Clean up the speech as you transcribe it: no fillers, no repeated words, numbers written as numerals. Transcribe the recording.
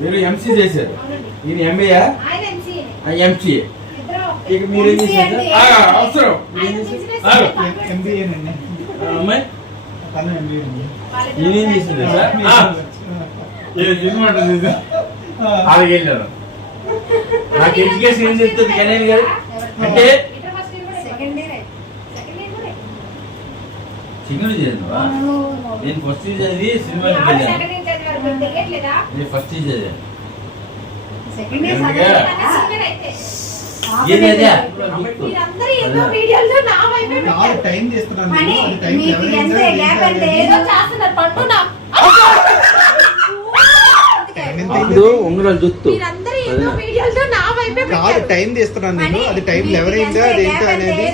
మీరు ఎంసీ చేశారు, ఈయన ఎంఏయా ఎంసీఏ. ఇక మీరేం చేశారు? అవసరం అమ్మాయి నేనేం చేసింది సార్? అలాగే వెళ్ళాను. నాకు ఎడ్యుకేషన్ ఏం చెప్తుంది కళ్యాణ్ గారు అంటే సిగ్నల్ చేద్దావా? నేను ఫస్ట్ చదివి సినిమాకి వెళ్ళాను. నేను ఫస్ట్ చదివాను. ఉంగరాలు చూస్తూ కాదు టైం తీస్తున్నాను నేను. అది టైం ఎవరైందా అదేంటో అనేది.